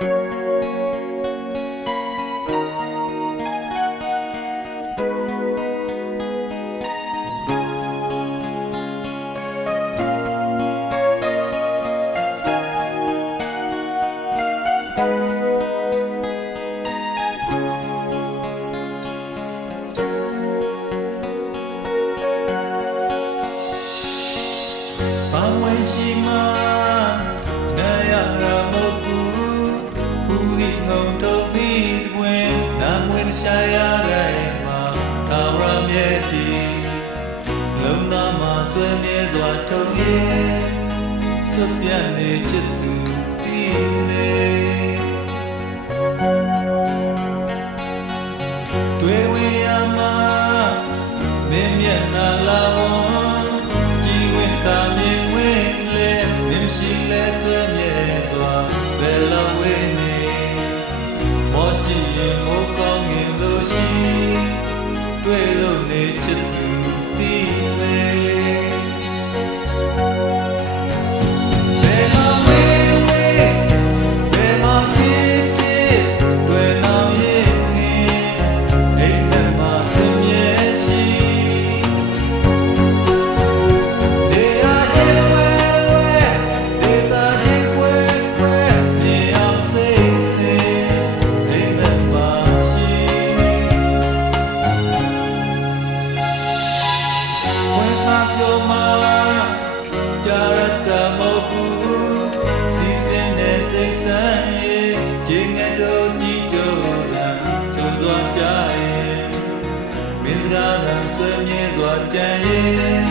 ရှိမှနာရရာမဟုတ်ဘူးဘူးဒီငုံတုံးပြီးတွင်နာမွေးရှာရခဲ့မှာသာဝရမြဲတီလုံသားမှာဆွေမြဲစွာထုံရဲ့စွပြတ်နေချစ်သူဒီလေတွေ့ဝေရမှာမင်းမျက်နှာလာဝန်ကြည်ဝင့်သာမြင်ဝင့်လေမင်းရှိလဲဆွေမြဲစွာဘယ်လောက်ဝေးနေမောကြည့်ရင်မိုးကောင်းငင်လို့ရှိတွေ့လို့နေချစ်သူဒီလေဆွေမြဲစွာကြံရဲ့